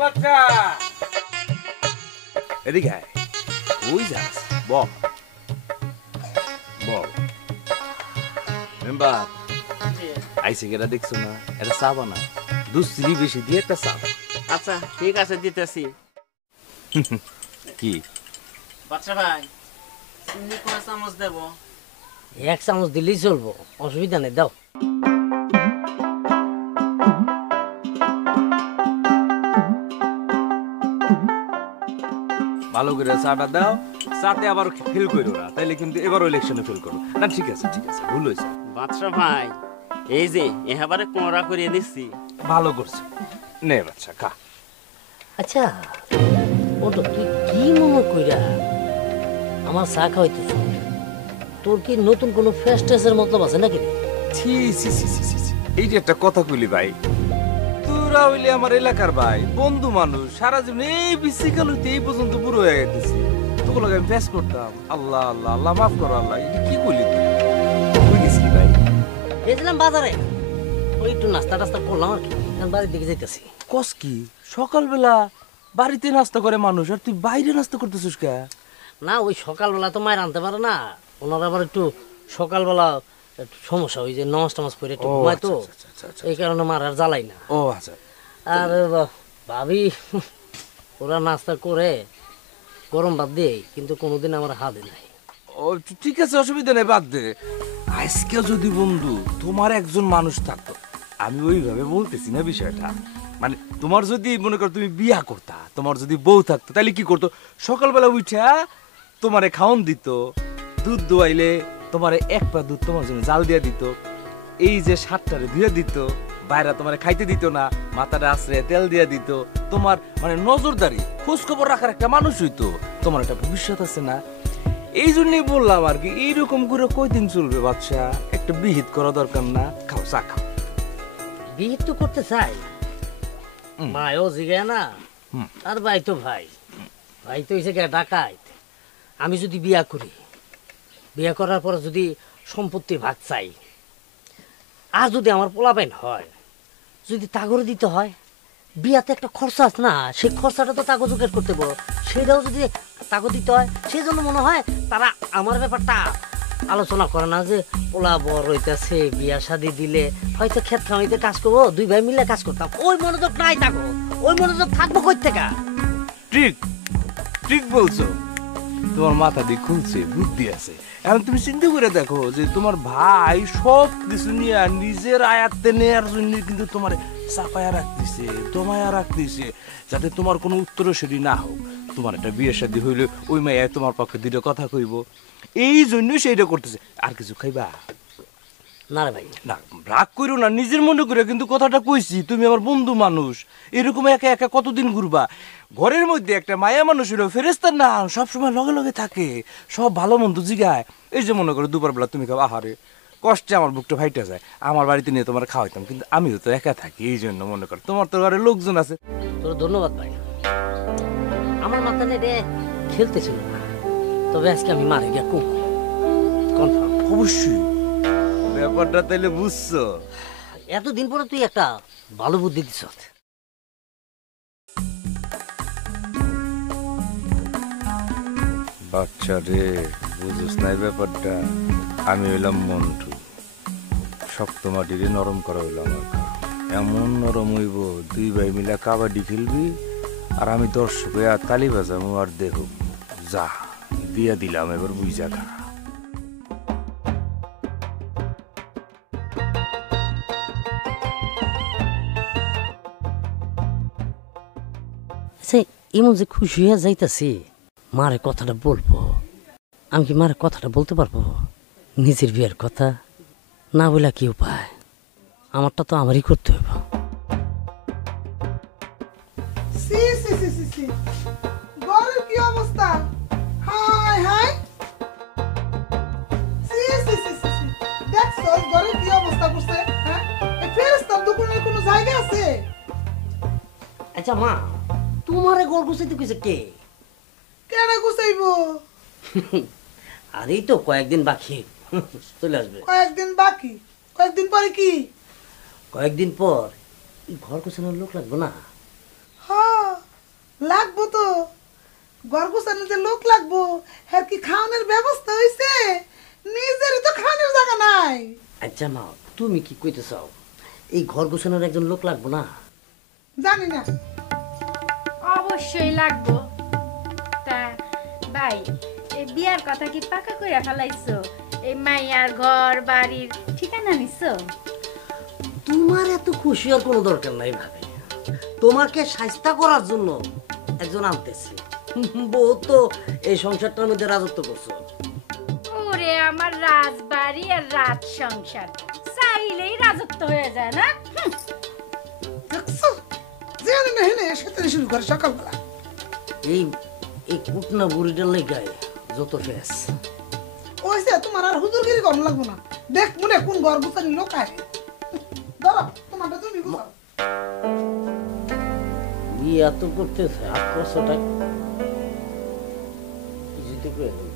বাচ্চা এদিকে আয়। ওই যাস বল বল মেম্বার আইসে গেটা দেখছো না, এটা চা বানা, দুধ চিনি বেশি দিয়ে একটা চা। আচ্ছা ঠিক আছে দিতেছি। কি বাচ্চা ভাই চিনি কয় চামচ দেব? 1 চামচ দিলেই চলবো, অসুবিধা নেই, দাও। ভালো করে চাটা দাও, চাতে আবার ফেল করো না, তাইলে কিন্তু এবারও ইলেকশনে ফেল করো না। ঠিক আছে ঠিক আছে, ভুল হয়েছে। বাচ্চা ভাই এই যে এবারে কোঁড়া করিয়ে দিচ্ছি। ভালো করছে, নে বাচ্চা খা। আচ্ছা ওটা তুই কি মনে কইরা আমার চা খাওয়াইতেছ? তোর কি নতুন কোনো ফ্রেশ ট্রেসের মতলব আছে নাকি? ছি ছি ছি ছি ছি ছি। এই যে একটা কথা কইলি ভাই, তোরা হইলে আমার এলাকার ভাই, বন্ধু মানুষ, সারা জীবন এই বিসিকাল হইতে এই পর্যন্ত বুড়ো হয়ে গেতেছি, তোকে লাগে আমি ফেস করতাম। আল্লাহ আল্লাহ আল্লাহ মাফ করো আল্লাহ। এটা কি কইলি তুই? কই গেছিলি ভাই? গেছিলাম বাজারে, ওই একটু নাস্তা টাস্তা করলাম আর কি, এখন বাড়ির দিকে যাইতেছি। কস কি সকালবেলা বাড়িতে নাস্তা করে মানুষ, আর তুই বাইরে নাস্তা করতেছিস কে? না ওই সকালবেলা তো মায়ের আনতে পারে না, ওনার আবার একটু সকালবেলা একটু সমস্যা, ওই যে নামাজ টামাজ করে একটু ঘুমায় তো, এই কারণে মার আর জ্বালাই না। ও আচ্ছা। আর ভাবি ওরা নাস্তা করে গরম ভাত দিয়ে, কিন্তু কোনোদিন আমার হাতে নাই। ও ঠিক আছে, অসুবিধা নেই, বাদ দে। আজকে যদি বন্ধু তোমার একজন মানুষ থাকতো, আমি ওইভাবে বলতেছি না বিষয়টা, মানে তোমার যদি মনে করো তুমি বিয়া করতা, তোমার যদি বউ থাকতো, তাহলে কি করতো? সকালবেলা উঠা তোমারে খাওন দিত, দুধ দোয়াইলে তোমারে 1 পা দুধ তোমার জন্য জাল দিয়া দিত, এই যে সাতটারে ধুয়ে দিত, বাইরে তোমারে খাইতে দিত না, মাথাটা আশ্রে তেল দিয়া দিত, তোমার মানে নজরদারি খোঁজ খবর রাখার একটা মানুষ হইতো। তোমার একটা ভবিষ্যৎ আছে না, এই জন্যই বললাম আর কি। এইরকম করে কয়দিন চলবে বাচ্চা? একটা বিহিত করা দরকার না? খাও চা খাও। বিহিত তো করতে চাই, মায়ও জিগায় না, আর ভাই তো ভাই, ভাই তো হয়েছে গিয়ে ডাকাইত। আমি যদি বিয়া করি, বিয়া করার পর যদি সম্পত্তির ভাগ চাই, আর যদি আমার পোলাপাইন হয়, যদি তাগরে দিতে হয়, বিয়াতে একটা খরচা আছে না, সেই খরচাটা তো তাগো জোগাড় করতে পারো, সেটাও যদি তাগো দিতে হয়, সেই জন্য মনে হয় তারা আমার ব্যাপারটা আলোচনা করে না, যে পোলা বড় হইতেছে, বিয়া শাদি দিলে হয়তো ক্ষেত খামাইতে কাজ করবো, 2 ভাই মিলে কাজ করতাম, ওই মনোযোগ নাই তাগো। ওই মনোযোগ থাকবো কই থেকে? ঠিক ঠিক বলছো, তোমার মাথা দিয়ে খুলছে, বুদ্ধি আছে। এখন তুমি চিন্তা করে দেখো যে তোমার ভাই সব কিছু নিয়ে নিজের আয়াত্তে নেয়ার জন্য কিন্তু তোমার চাপায়া রাখতেছে, দমায়া রাখতেছে, যাতে তোমার কোনো উত্তরসূরি না হোক। তোমার একটা বিয়ে শাদী হইলে ওই মেয়ে তোমার পক্ষে 2টা কথা কইব, এই জন্যই সেইটা করতেছে। আর কিছু খাইবা না রে ভাই, না, রাগ করো না, নিজের মনে করে কিন্তু কথাটা কইছি। তুমি আমার বন্ধু মানুষ, এরকম একা একা কতদিন ঘুরবা? ঘরের মধ্যে একটা মায়া মানুষ হলো ফেরেস্তার না, সবসময় লগে লগে থাকে, সব ভালো মন্দ জিগায়। এই যে মনে করো দুপুরবেলা তুমি খাও, আহারে কষ্টে আমার বুকটা ফাইটা যায়, আমার বাড়িতে নিয়ে তোমার খাওয়াইতাম, কিন্তু আমিও তো একা থাকি, এই জন্য মনে করো তোমার তো ঘরে লোকজন আছে। তোর ধন্যবাদ ভাই, আমার মাথা নেড়ে খেলতেছিল না, তবে আজকে আমি মারে গিয়া খুব কনফার্ম। অবশ্যই ব্যাপারটা তাইলে বুঝছো। এতদিন পরে তুই একটা ভালো বুদ্ধি দিছ। বাচ্চা রে, বুঝোস না ব্যাপারটা? আমি হইলাম মন্টু, শক্ত মাটিরে নরম করা হইল আমার কাজ। এমন নরম হইব 2 ভাই মিলা কাবাডি খেলবি, আর আমি দর্শক হয়ে আর তালি বাজাবো আর দেহ যা দিয়া দিলাম, এবার বুঝা খা। এমন যে খুশি হয়ে যাইতাছি, মারে কথাটা বলবো, আমি কি মারে কথাটা বলতে পারবো? নিজের বিয়ের কথা না বলে কি উপায়? আমারটা তো আমারই করতে হইব। ঘরের কি অবস্থা? হাই হাই, দেখছো ঘরের কি অবস্থা করছে? হ্যাঁ, এই ফেরেশতার দোকানের কোনো জায়গা আছে? আচ্ছা মা, তোমারে ঘর গুছাইতে কইছে কে? কেডা গুছাইবো? আর এই তো কয়েকদিন বাকি, চলে আসবে। কয়েকদিন বাকি? কয়েকদিন পরে কি? কয়েকদিন পর এই ঘর গোছানোর লোক লাগবে না? হ্যাঁ লাগবো তো, ঘর গোছানোর যে লোক লাগবো, হ্যাঁ কি খাওয়ানোর ব্যবস্থা হয়েছে? নিজেরই তো খাওয়ানোর জায়গা নাই। আচ্ছা মা, তুমি কি কইতে চাও? এই ঘর গোছানোর একজন লোক লাগবে না? জানি না। অবশ্যই লাগবো। তা ভাই, এই বিয়ার কথা কি পাকা কইরা ফেলাইছো? এই মাইয়ার ঘর বাড়ির ঠিকানা নিছো? তোমার এত খুশি আর কোনো দরকার নাই ভাবে। তোমাকে শাস্তা করার জন্য একজন আনতেছি। বউ তো এই সংসারটার মধ্যে রাজত্ব করছো। ওরে আমার রাজবাড়ি আর রাজ সংসার চাইলেই রাজত্ব হয়ে যায় না? দেখছো জানি না, হেনে সেটাই শুরু করে সকালবেলা। এই এই কুটনা বুড়িটার লেগায় যত ফেস। ওইসে তোমার আর হুজুরগিরি কম লাগবো না। দেখ মনে কোন ঘর গোছানি লোক আয়। ধরো তোমারটা তুমি গোছাও। বিয়া তো করতেছে 800 টাকা কিছুতে করে দেবো।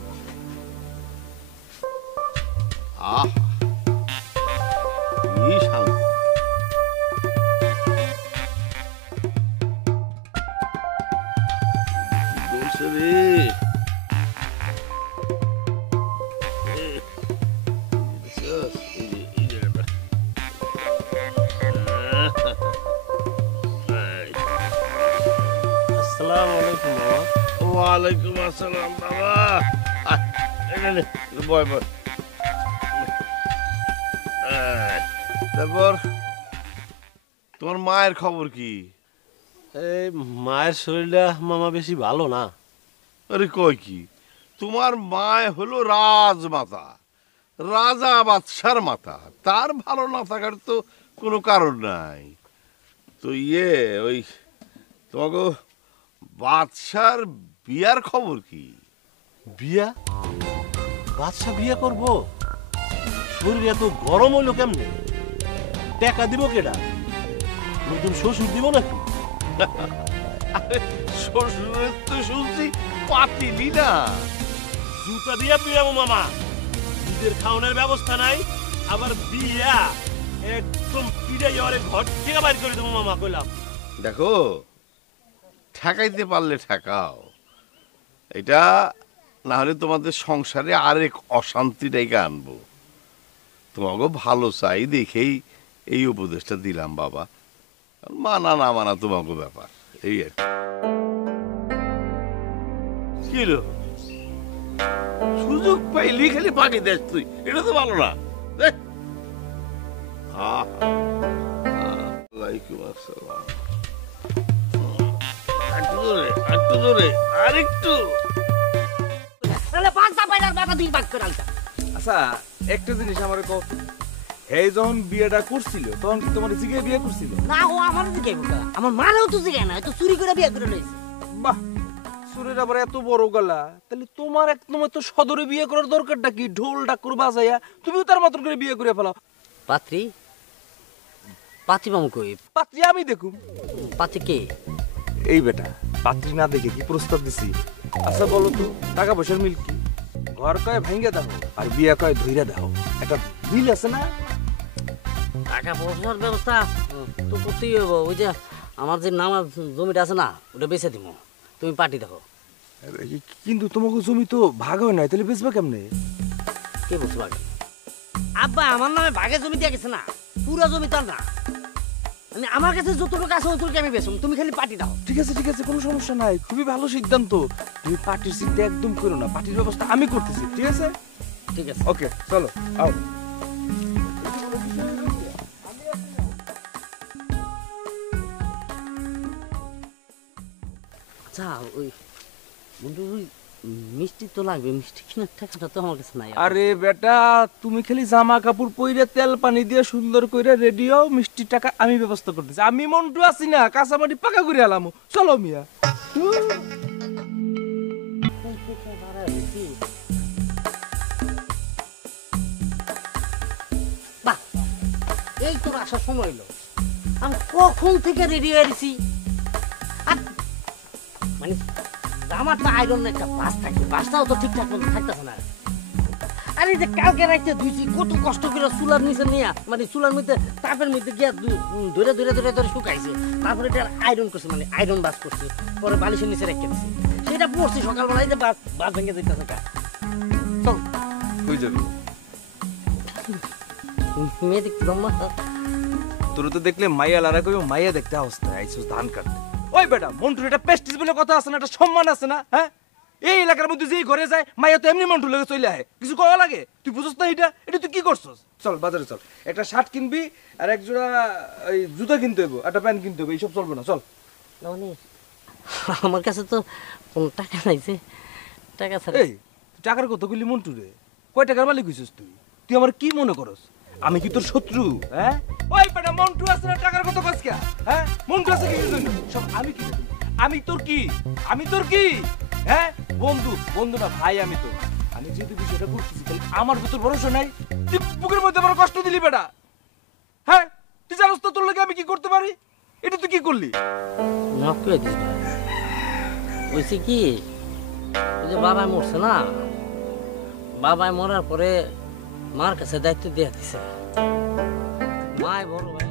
আহ কি শান্ত। বলছে রে আসসালামু আলাইকুম বাবা। ওয়ালাইকুম আসসালাম বাবা। বয় বয়। তারপর তোমার মায়ের খবর কি? এই মায়ের শরীরটা মামা বেশি ভালো না। আরে কয় কি, তোমার মায় হলো রাজমাতা, রাজা বাদশার মাতা, তার ভালো না থাকার তো কোনো কারণ নাই। তো ওই তোমাকে বাদশার বিয়ার খবর কি? বিয়া? বাদশা বিয়া করবো? শরীর এত গরম হইলো কেমনে? টাকা দিব কেডা? নতুন শ্বশুর দিব নাকি? আরে শ্বশুরের তো শুনছি পাতিলি না। জুতা দিয়া পিড়াবো মামা। নিজের খাওয়ানোর ব্যবস্থা নাই, আবার বিয়া একদম পিড়াই অরে ঘর থেকে বাইর করে দেবো মামা কইলাম। দেখো ঠেকাইতে পারলে ঠেকাও, এটা না হলে তোমাদের সংসারে আরেক অশান্তি ডেকে আনবো। তোমাকে ভালো চাই দেখেই এই উপদেশটা দিলাম বাবা। মানা না মানা তোমাকে ব্যাপার, এই আর কি। সুযোগ পাইলি খালি পানি দেখ তুই, এটা তো ভালো না। দেখ ওয়ালাইকুম আসসালাম। একটু জোরে, একটু জোরে, আরেকটু। তাহলে পাঁচটা পাইলার বাবা দুই ভাগ করে আনতা। আচ্ছা একটা জিনিস আমার কও, এই যখন বিয়েটা করছিল তখন কি তোমার জিগে বিয়ে করছিল? না ও আমার দিকে বোকা, আমার মারাও তো জিগে না, তো চুরি করে বিয়ে করে লইছে। বাহ, সুরের আবার এত বড় গলা, তাহলে তোমার একদম তো সদরে বিয়ে করার দরকারটা কি? ঢোল ডাকুর বাজাইয়া তুমিও তার মতন করে বিয়ে করে ফেলাও। পাত্রী পাত্রী মামু কই? পাত্রী আমি দেখুম। পাত্রী কে? এই বেটা পাত্রী না দেখে কি প্রস্তাব দিছি? আচ্ছা বলো তো, টাকা পয়সার মিল কি? ঘর কয় ভাঙ্গে দাও আর বিয়া কয় ধইরা দাও, একটা মিল আছে না? টাকা পয়সার ব্যবস্থা তো করতেই হইব। ওই যে আমার যে নামার জমিটা আছে না, ওটা বেচে দিব, তুমি পার্টি দেখো। কিন্তু তোমাকে জমি তো ভাগ হয় নাই, তাহলে বেচবা কেমনে? কে বলছো ভাগে? আব্বা আমার নামে ভাগে জমি দিয়ে গেছে না, পুরো জমি তার না। মানে আমার কাছে যতটুকু আছে অতটুকু আমি বেচুম, তুমি খালি পার্টি দাও। ঠিক আছে ঠিক আছে, কোনো সমস্যা নাই, খুবই ভালো সিদ্ধান্ত। তুমি পার্টির চিন্তা একদম করো না, পার্টির ব্যবস্থা আমি করতেছি। ঠিক আছে ঠিক আছে, ওকে চলো আও। আচ্ছা ওই বন্ধু ওই মিষ্টি তো লাগবে, মিষ্টি কেনার টাকাটা তো আমার কাছে নাই। আরে বেটা তুমি খালি জামা কাপড় পরে তেল পানি দিয়ে সুন্দর করে রেডি হও, মিষ্টি টাকা আমি ব্যবস্থা করতেছি। আমি মন্টু আছি না, কাঁচামাটি পাকা করে আলামো। চলো মিয়া। বাহ, এই তোর আসার সময় হলো, আমি কখন থেকে রেডি হয়ে গেছি। আর মানে আমার তো আয়রন একটা বাস থাকে, বাসটাও তো ঠিকঠাক মতো থাকতেছে না। আরে যে কালকে রাইতে ধুইছি কত কষ্ট করে চুলার নিচে নিয়ে মানে চুলার মধ্যে তাপের মধ্যে গিয়া ধরে ধরে ধরে ধরে শুকাইছে, তারপরে এটা আয়রন করছে মানে আয়রন বাস করছে, পরে বালিশের নিচে রেখে দিছে, সেটা পড়ছি সকালবেলায় যে বাস ভেঙে যেতেছে কা। চল কই যাবি? মেয়ে দেখতে না তোর তো দেখলে মাইয়া লারা কই মাইয়া দেখতে অবস্থা আইছস ধান কাটতে। ওই বেটা মন্টুর এটা প্রেস্টিজ বলে কথা আছে না, এটা সম্মান আছে না? হ্যাঁ, এই এলাকার মধ্যে যেই ঘরে যায় মাইয়া তো এমনি মন্টু লগে চলে আয়, কিছু কওয়া লাগে? তুই বুঝছ না এটা? এটা তুই কি করছস? চল বাজারে চল, একটা শার্ট কিনবি আর এক জোড়া এই জুতা কিনতে হইব, একটা প্যান্ট কিনতে হইব, এইসব চলবে না। চল। আমার কাছে তো কোনো টাকা নাই যে টাকা ছাড়া। এই তুই টাকার কত কইলি মন্টু রে? কয় টাকার মালিক হইছিস তুই? তুই আমার কি মনে করস? আমি কি তোর শত্রু? হ্যাঁ, ওই বেটা মন্টু আছে না, টাকার কত কস কে? হ্যাঁ, মন্টু আছে কি জন্য? সব আমি কি? আমি তোর কি? আমি তোর কি? হ্যাঁ, বন্ধু বন্ধু না ভাই আমি তোর। আমি যেহেতু বিষয়টা বুঝতেছি তাহলে আমার ভিতর ভরসা নাই, তুই বুকের মধ্যে আমার কষ্ট দিলি বেটা। হ্যাঁ, তুই জানোস তো তোর লাগে আমি কি করতে পারি? এটা তুই কি করলি? মাফ করে দিস ভাই। বলছি কি ওই যে বাবাই মরছে না, বাবাই মরার পরে মার কাছে দায়িত্ব দিয়ে দিছে, মাই বড় ভাই।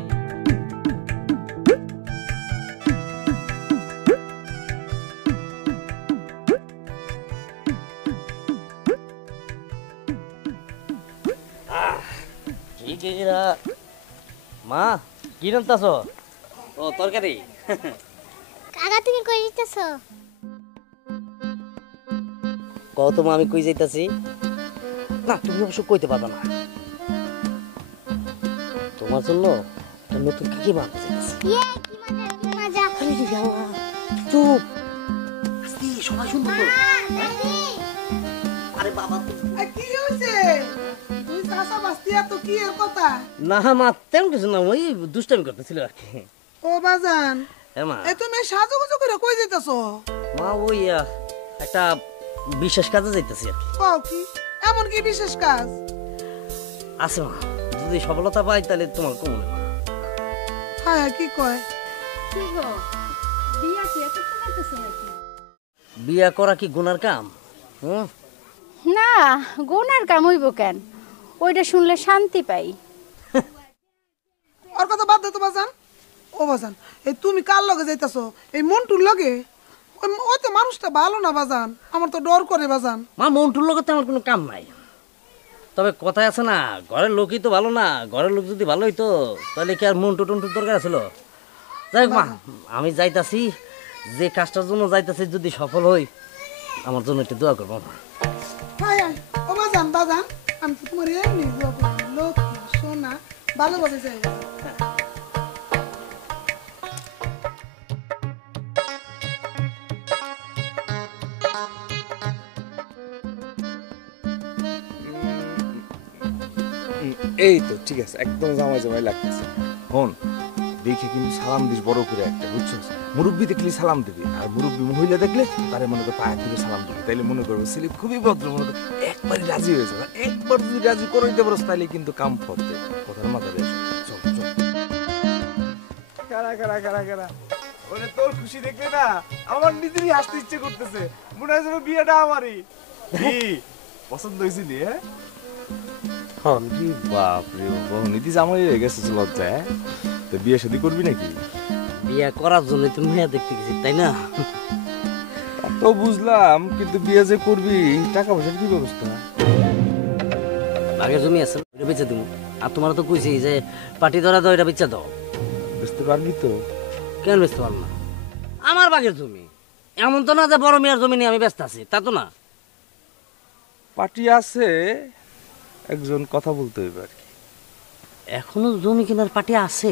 মা কি রান্তাছ? ও তরকারি। কাকা তুমি কই যাইতেছ? কত মা আমি কই যাইতাছি? না তুমি অবশ্য কইতে পারবে না, তোমার জন্য একটা নতুন কাকি বানাতে যাইতাছি। ইয়ে কি মজা কি মজা। আরে রে আল্লাহ, চুপ আস্তে, সবাই শুনবো তো। আরে বাবা কি হয়েছে? তুই চাষা বাস্তি এত কি এর কথা? না মা তেমন কিছু না, ওই দুষ্টামি করতেছিল আর কি। ও বাজান, হ্যাঁ মা। এ তুমি সাজুগুজু করে কই যাইতাছ? মা ওই একটা বিশেষ কাজে যাইতেছি আর কি। কও কি এমন কি বিশেষ কাজ? আছে মা, যদি সফলতা পাই তাহলে তোমার কমলে মা। হ্যাঁ কি কয়? কি গো বিয়া কি এত করতেছ নাকি? বিয়া করা কি গুনার কাম? হুম, না গুনার কাম হইব কেন, ওইটা শুনলে শান্তি পাই। ওর কথা বাদ দে তো বাজান। ও বাজান, এই তুমি কার লগে যাইতাছ? এই মন্টুর লগে? ওই তো মানুষটা ভালো না বাজান, আমার তো ডর করে বাজান। মা মন্টুর লোকের তো আমার কোনো কাম নাই, তবে কথায় আছে না ঘরের লোকই তো ভালো না, ঘরের লোক যদি ভালো হইতো তাহলে কি আর মন্টু টন্টুর দরকার ছিল? যাই হোক মা, আমি যাইতাছি, যে কাজটার জন্য যাইতাছি যদি সফল হই আমার জন্য একটু দোয়া করবো মা। হাই হাই ও বাজান বাজান, আমি তো তোমার এমনি দোয়া করি, লক্ষ্মী সোনা ভালোভাবে যাই বাজান। এই তো ঠিক আছে, একদম জামাই জামাই লাগতেছে। হন দেখে কিন্তু সালাম দিস বড় করে একটা, বুঝছস? মুরব্বি দেখলি সালাম দিবি, আর মুরব্বি মহিলা দেখলে তারে মনে করে পায়ে তুলে সালাম দিবি, তাইলে মনে করবে ছেলে খুবই ভদ্র, মনে করে একবারই রাজি হয়ে যাবে। একবার যদি রাজি করে দিতে পারো তাহলে কিন্তু কাম ফতে কথার মাথা দিয়ে চল চল। কারা কারা কারা কারা ওরে, তোর খুশি দেখলে না আমার নিজেরই হাসতে ইচ্ছে করতেছে, মনে হয় যেন বিয়েটা আমারই। কি পছন্দ হয়েছে নি? হ্যাঁ বাপরে, বহুনীতি জামাই হয়ে গেছে লজ্জায়। তো বিয়ে শাদী করবি নাকি? বিয়ে করার জন্য তুমি মেয়ে দেখতে গেছি তাই না? তো বুঝলাম, কিন্তু বিয়ে যে করবি টাকা পয়সার কি ব্যবস্থা? বাগের জমি আছে ওটা বেচে দিব, আর তোমার তো কইছি যে পাটি ধরা দাও এটা বেচে দাও। বুঝতে পারবি তো? কেন বেচতে পারবো না? আমার বাগের জমি, এমন তো না যে বড় মেয়ের জমি নিয়ে আমি ব্যস্ত আছি, তা তো না। পার্টি আছে, একজন কথা বলতে হইবে আর কি। এখনো জমি কেনার পাটি আছে?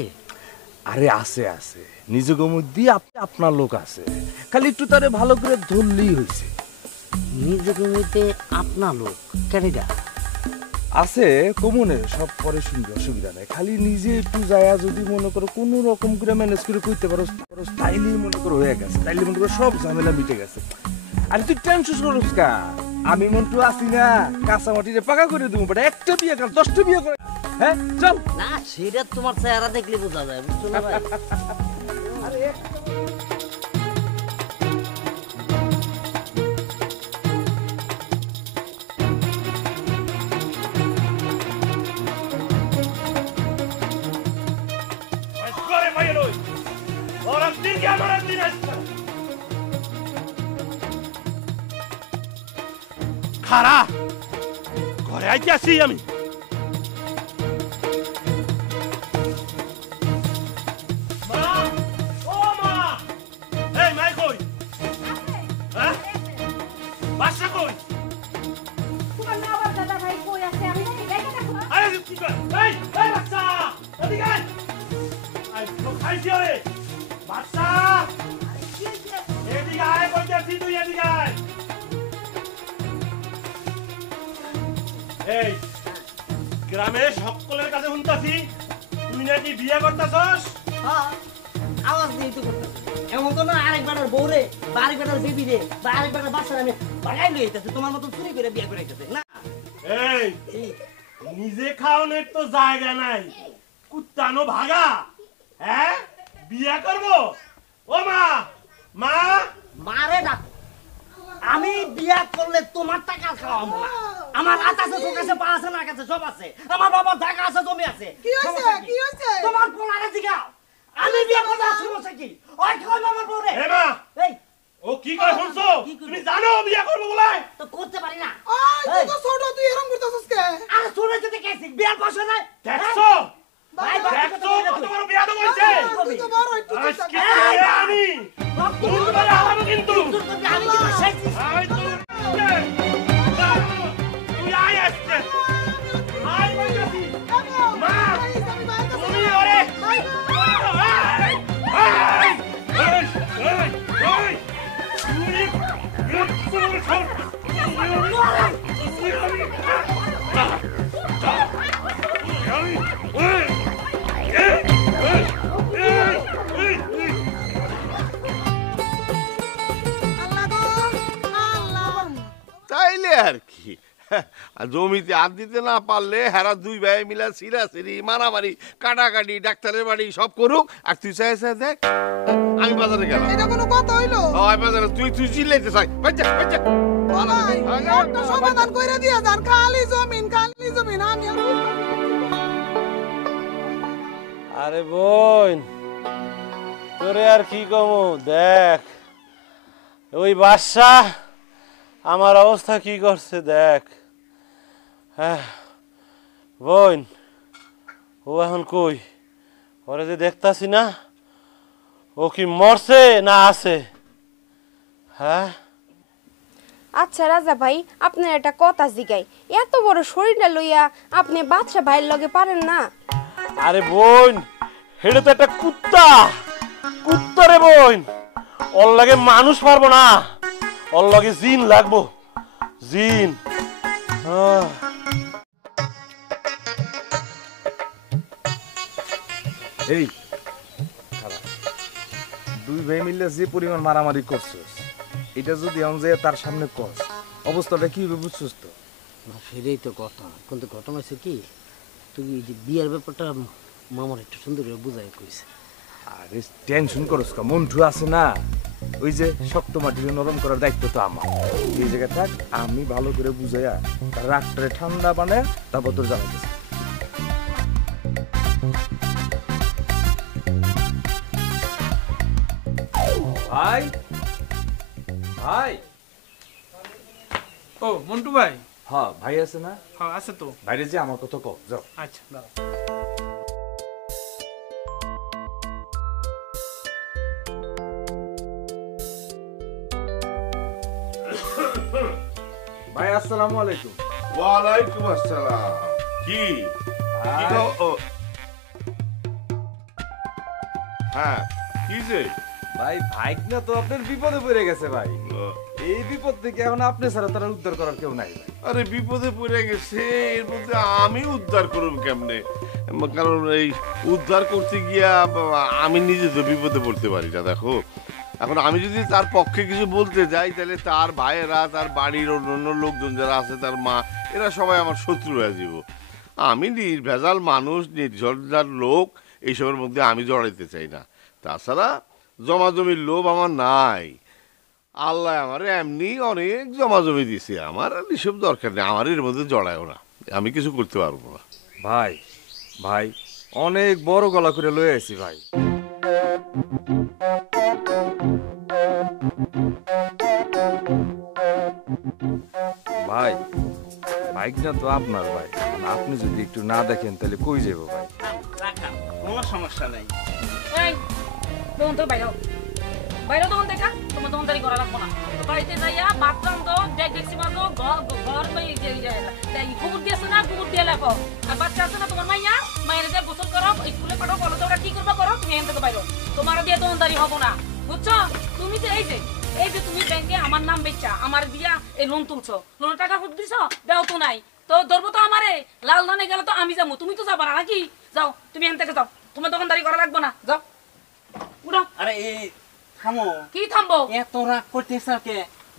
আরে আছে আছে, নিজের মধ্যে আপনার লোক আছে, খালি একটু তারে ভালো করে ধরলেই হয়েছে। নিজের জমিতে আপনার লোক কেনিটা আছে কমনের, সব পরে শুনবি, অসুবিধা নাই। খালি নিজে একটু যায়া যদি মনে করো কোনো রকম করে ম্যানেজ করে কইতে পারো, তাইলেই মনে করো হয়ে গেছে, তাইলে মনে করো সব ঝামেলা মিটে গেছে। আরে তুই টেনশন করিস কা, আমি মন্টু আছি না, কাঁচা মাটিরে পাকা করে দেবো। বেটা একটা বিয়ে কর, 10টা বিয়ে করে। হ্যাঁ চল না, সেটা তোমার চেহারা দেখলে বোঝা যায়, বুঝছো না ভাই? কই ওরা দিন কি আমার দিন আসছে খারা ঘরে আইতে আসি আমি মা ও মা এই মাই কই হ্যাঁ বাসা কই তোমার না আবার দাদা ভাই কই আছে আমি কি দেখে দেখো আরে কি কর এই এই বাচ্চা এদিকে আয় আই তো খাইছি রে বাচ্চা এদিকে আয় কইতাছি তুই এদিকে আয় এই গ্রামে সকলের কাছে শুনতাছি তুই নাকি বিয়ে করতাছস হ্যাঁ আওয়াজ দিয়ে তো করতেছে এমন তো না আরেকবার বউরে বা আরেকবার বেবি রে বা আরেকবার বাচ্চা আমি বাগাই লই যেতেছে তোমার মতো চুরি করে বিয়ে করে যেতেছে না এই নিজে খাওয়ানোর তো জায়গা নাই কুত্তানো ভাগা হ্যাঁ বিয়ে করব ও মা মা মারে ডাক আমি বিয়া করলে তোমার টাকা খাওয়াবো না আমার হাত আছে চোখ আছে পা আছে নাক আছে সব আছে আমার বাবার টাকা আছে জমি আছে কি হয়েছে? সমস্যা কি হয়েছে? তোমার পোলারে জিগাও আমি বিয়া করতে সমস্যা কি ওই খাওয়াই আমার বউরে হে মা এই ও কি কয় শুনছো কি করবো? তুমি জানো বিয়ে করবো বলে তো করতে পারি না ওই তুই তো ছোট তুই এরকম করতেছিস কে আরে শুনে যদি কেসি বিয়ার বসে নাই দেখছো ভাই ভাই দেখছো কত বড় বিয়ে তো হইছে তুই তো বড় একটু আজকে আমি তুমি বলে আলামো কিন্তু আমি কি বসাইছি আই তুই তুই আয় আসছে আয় কইতাছি মা তুমি ওরে তাইলে আর কি আর জমিতে হাত দিতে না পারলে হেরা দুই ভাই মিলা সিরাসিরি মারামারি কাটাকাটি ডাক্তারের বাড়ি সব করুক আর তুই চাই চাই দেখ আমি বাজারে গেলাম এটা কোনো কথা হইলো হয় বাজারে তুই তুই চিল্লাইতে চাই বাচ্চা বাচ্চা বলাই একটা সমাধান কইরা দিয়া যান খালি জমিন আমি আর আরে বোন তোরে আর কি কমু দেখ ওই বাদশা আমার অবস্থা কি করছে দেখ হ্যাঁ বোন ও এখন কই ওরে যে দেখতাছি না ও কি মরছে না আছে হ্যাঁ আচ্ছা রাজা ভাই আপনার একটা কথা জিগাই এত বড় শরীরটা লইয়া আপনি বাদশা ভাইয়ের লগে পারেন না আরে বোন হেডে তো একটা কুত্তা কুত্তা রে বোন ওর লাগে মানুষ পারবো না ওর লাগে জিন লাগবো জিন এই খারাপ দুই ভাই মিলে যে পরিমাণ মারামারি করছিস এটা যদি আমি যে তার সামনে কস অবস্থাটা কি হবে বুঝছিস তো সেটাই তো কথা কিন্তু ঘটনা হচ্ছে কি তুই যে বিয়ের ব্যাপারটা মামার একটু সুন্দর করে বুঝাই কইছে আরে টেনশন করস কা মন্টু আছে না ওই যে শক্ত মাটিকে নরম করার দায়িত্ব তো আমার এই জায়গা থাক আমি ভালো করে বুঝাইয়া তার রাগটারে ঠান্ডা বানায় তারপর তোর জানাইতেছি ভাই ভাই ও মন্টু ভাই হ্যাঁ ভাই আছে না হ্যাঁ আছে তো বাইরে যে আমার কথা কও যাও আচ্ছা দাও ভাই আসসালামু আলাইকুম ওয়ালাইকুম আসসালাম কি কি খাও ও হ্যাঁ কি যে ভাই ভাইগনা তো আপনার বিপদে পড়ে গেছে ভাই এই বিপদ থেকে এখন আপনি ছাড়া তারা উদ্ধার করার কেউ নাই ভাই আরে বিপদে পড়ে গেছে এর মধ্যে আমি উদ্ধার করব কেমনে কারণ এই উদ্ধার করতে গিয়া আমি নিজে তো বিপদে পড়তে পারি না দেখো এখন আমি যদি তার পক্ষে কিছু বলতে যাই তাহলে তার ভাইয়েরা তার বাড়ির অন্য লোকজন যারা আছে তার মা এরা সবাই আমার শত্রু হয়ে যাব আমি নির্ভেজাল মানুষ নির্ঝরঝার লোক এইসবের মধ্যে আমি জড়াইতে চাই না তাছাড়া জমাজমির লোভ আমার নাই আল্লাহ আমার এমনি অনেক জমাজমি দিছে আমার আর এসব দরকার নেই আমার এর মধ্যে জড়ায়ও না আমি কিছু করতে পারবো না ভাই ভাই অনেক বড় গলা করে লয়ে আছি ভাই ভাই বাইকটা তো আপনার ভাই, আপনি যদি একটু না দেখেন তাহলে কই যাবো ভাই? রাখা কোনো সমস্যা নাই। এই তখন তো বাইরে বাইরে তখন দেখা তোমার তখনদারি করা লাগবো না। বাড়িতে যাইয়া বাথরুম তো ডেক্সি মারো ঘর গোবর দিয়েছো না, গোবর দিয়ে লেখো। আর বাচ্চা আছে না তোমার মাইয়া, মায়ের যে গোসল করো, স্কুলে পাঠাও, কলেজে ওরা কি করবে করো, তুমি এখান থেকে বাইরো। তোমার দিয়ে তখনদারি হবো না, বুঝছো? তুমি তো এই যে তুমি ব্যাংকে আমার নাম বেচা আমার দিয়া এই লোন তুলছো, লোনের টাকা ফুট দিছো, দেও তো নাই, তো ধরবো তো আমারে। লাল দানে গেলে তো আমি যাবো, তুমি তো যাবা না নাকি? যাও তুমি এখান থেকে যাও, তোমার দোকানদারি করা লাগবো না, যাও উঠো। আরে এই থামো। কি থামবো? এত রাগ করতেছ কে?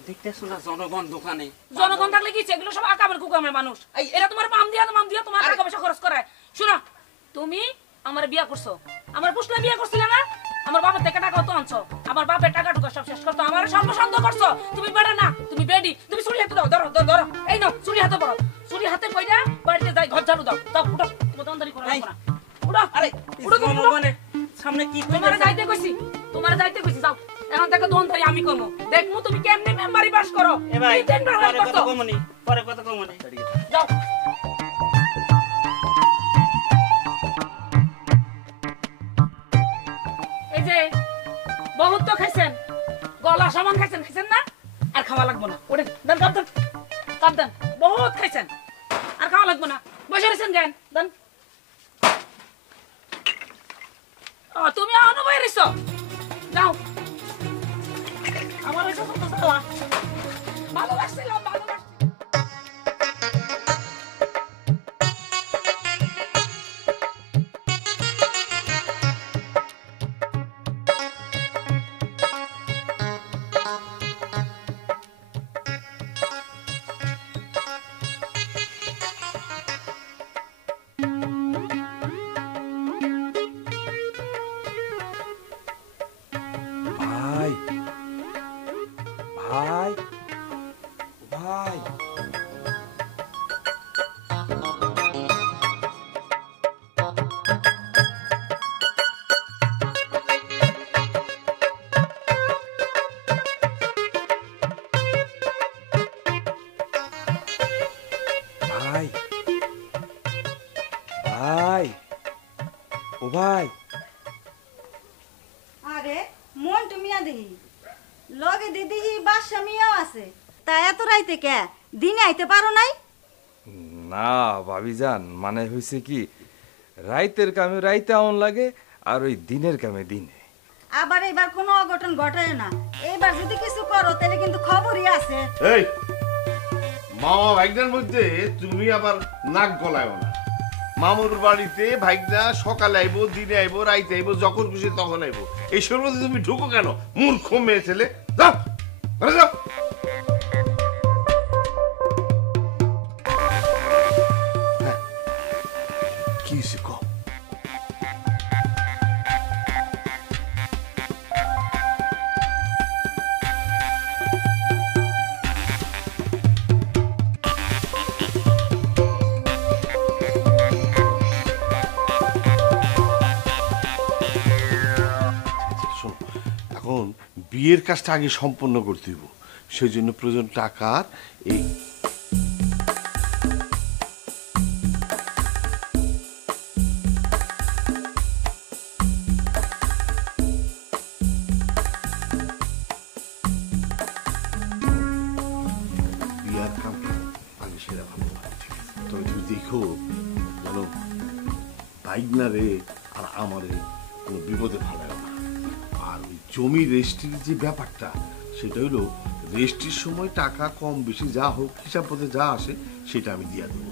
দেখতেছো না জনগণ দোকানে? জনগণ থাকলে কি এগুলো সব আকামের কুকামের মানুষ, এরা তোমার পাম দিয়া তোমার টাকা পয়সা খরচ করায়। শুনো, তুমি আমার বিয়া করছো, আমার পুষলে বিয়া করছিলে না? আমার বাবার থেকে টাকা তো আনছো, আমার বাপের টাকা ঢুকা সব শেষ করছো, আমার সর্বসন্দ করছো। তুমি বেড়া না, তুমি বেডি, তুমি চুরি হাতে দাও, ধরো ধরো ধরো, এই নাও চুরি হাতে পড়ো, চুরি হাতে পয়টা বাড়িতে যাই, ঘর ঝাড়ু দাও, দাও উঠো, তোমার দোকানদারি করা লাগবে না, উঠো। আরে উঠো তুমি, উঠো। সামনে কি তোমার যাইতে কইছি, যাও এখন থেকে দোকানদারি আমি করবো, দেখমু তুমি কেমনে মেম্বারি পাস করো। এ ভাই এই তিনবার পরে করছো। কথা কমনি, পরে কথা কমনি। যাও। এই যে বহুত তো খাইছেন, গলা সামান খাইছেন না? আর খাওয়া লাগবো না, ওরে দেন কাপ দেন, বহুত খাইছেন, আর খাওয়া লাগবো না, বসে রয়েছেন জ্ঞান দেন। তুমি আনো বই রইছ, যাও। আমার ওই সমস্ত খাওয়া ভালোবাসছিলাম, ভাই ভাই ভাই ভাই ভাই ও ভাই, আরে মন তুমি দেখি লগে দিদি বাসা মিয়াও আছে, তা এত রাইতে কে দিনে আইতে পারো নাই? না ভাবিজান, মানে হয়েছে কি, রাইতের কামে রাইতে আমন লাগে আর ওই দিনের কামে দিনে। আবার এবার কোনো অঘটন ঘটায় না, এবার যদি কিছু করো তাহলে কিন্তু খবরই আছে। এই মামা ভাইগনার মধ্যে তুমি আবার নাক গলায়ও না। মামুর বাড়িতে ভাইগনা সকালে আইবো, দিনে আইবো, রাইতে আইবো, যখন খুশি তখন আইবো। এই সর্বদা তুমি ঢুকো কেন? মূর্খ মেয়ে ছেলে, যাও ঘরে যাও। হ্যাঁ, কি শিখো? এখন বিয়ের কাজটা আগে সম্পন্ন করতে হইব, সেই জন্য প্রয়োজন টাকার। এই বিয়ার কাম আগে সেরা ভালো হয়, তবে তুমি দেখো জানো ভাইগনা রে আর আমারে কোনো বিপদে ভালো না। আর ওই জমি রেজিস্ট্রির যে ব্যাপারটা, সেটা হলো রেজিস্ট্রির সময় টাকা কম বেশি যা হোক হিসাব পথে যা আসে সেটা আমি দিয়ে দেবো।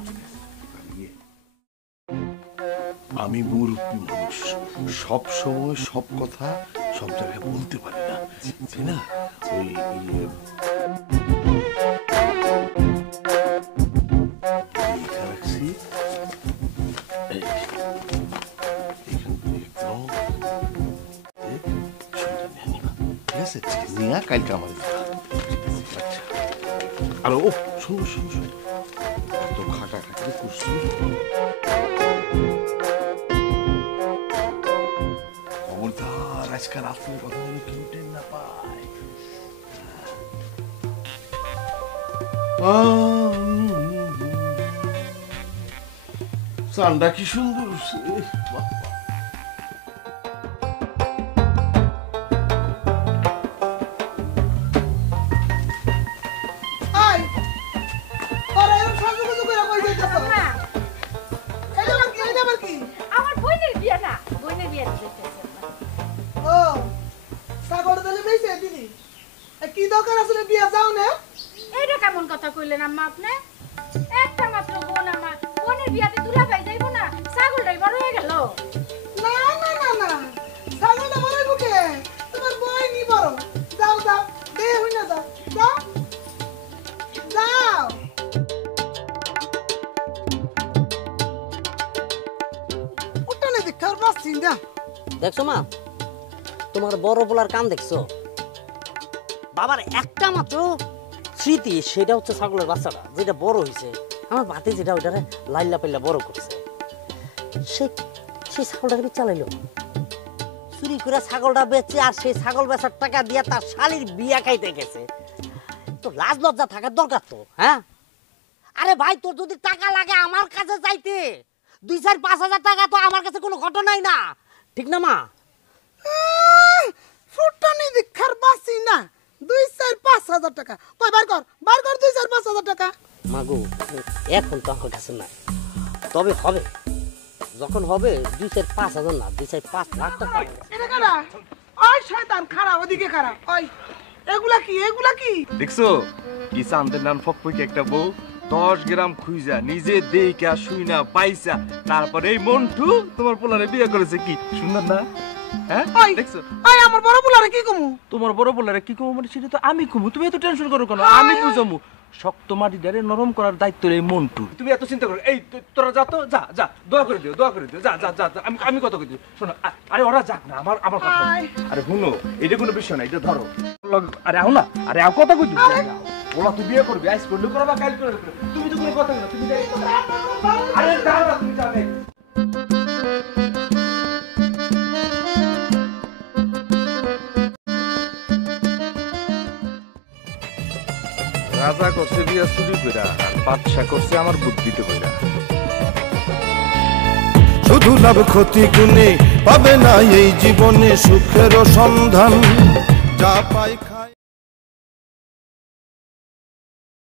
আমি মুরব্বী মানুষ, সব সময় সব কথা সব জায়গায় বলতে পারি না, তাই না? ওই রাখছি নিয়ে কালকে আমার আর ও শোনো শোনো শোনো, এত খাটাখাটি করছো, খবরদার আজকে রাত্রে কথা যেন কেউ টের না পায়। চানটা কি সুন্দর উঠছে, বাহ, বাহ। আয় তোরা এরকম সাজুগুজু করে কই যাইতাছ? এটা আবার কি? এটা আবার কি? আমার বোনের বিয়ে না, বোনের বিয়ে দিতেছে। ও সাগর দলে বেইছে দিদি। কি দরকার আসলে বিয়া যাও না? এইটা কেমন কথা কইলেন আম্মা আপনি? একটা মাত্র বোন আমার, বোনের বিয়াতে দুলা ভাই যাইবো না, ছাগলটাই বড় হয়ে গেল। না না না না সাগরটা বলে বুকে তোমার বই নি বড়। যাও যাও দে হই না যাও যাও যাও। উঠনে দেখার বাসছি না। দেখছো মা, তোমার বড় বলার কাম দেখছো? বাবার একটা মাত্র স্মৃতি, সেটা হচ্ছে ছাগলের বাচ্চাটা যেটা বড় হয়েছে। আমার বাতি যেটা ওইটারে লাইল্লা পাল্লা বড় করছে, সেই ছাগলটাকে চালাইলো, চুরি করে ছাগলটা বেচে আর সেই ছাগল বেচার টাকা দিয়ে তার শালির বিয়া খাইতে গেছে। তো লাজ লজ্জা থাকার দরকার তো, হ্যাঁ? আরে ভাই, তোর যদি টাকা লাগে আমার কাছে চাইতে 2-4-5 হাজার টাকা তো আমার কাছে কোনো ঘটনাই না, ঠিক না মা? ফুটনি দেখার বাসছি না। 2-4-5 হাজার টাকা কই বার কর 2-4-5 হাজার টাকা। মাগো, এখন তো আমার কাছে নাই, তবে হবে, যখন হবে 2-4-5 হাজার না, 2-4-5 লাখ টাকা। এটা কারা? ওই শয়তান খারাপ, ওদিকে খারাপ। ওই এগুলা কি? এগুলা কি? দেখছো কি চান্দের নাম ফকফকি একটা বউ, 10 গ্রাম খুইজা নিজে দেইকা শুই না পাইছা, তারপরে এই মন্টু তোমার পোলারে বিয়ে করেছে। কি সুন্দর না? হ্যাঁ দেখছো? ওই আমার বড় পোলারে কি কমু? তোমার বড় পোলারে কি কমু মানে সেটা তো আমি কমু, তুমি এত টেনশন করো কেন? আমি বুঝামু। শক্ত মাটিটারে নরম করার দায়িত্ব এই মন্টু, তুমি এত চিন্তা করো। এই তোরা যা তো, যা যা, দোয়া করে দিও, দোয়া করে দিও, যা যা যা। আমি কথা কই দিই, শোনো। আরে ওরা যাক না, আমার কথা। আরে শুনো, এটা কোনো বিষয় না, এটা ধরো। আরে আও না, আরে আও কথা কই দিই। ওরা তুই বিয়ে করবি, আইস করলে করো বা কাল করে, তুমি তো কোনো কথা না, তুমি যাই। আরে যাও না, তুমি যাও না। রাজা করছে বিয়া চুরি কইরা, আর বাদশা করছে আমার বুদ্ধিতে কইরা। শুধু লাভ ক্ষতি গুণে পাবে না এই জীবনে সুখের সন্ধান, যা পাই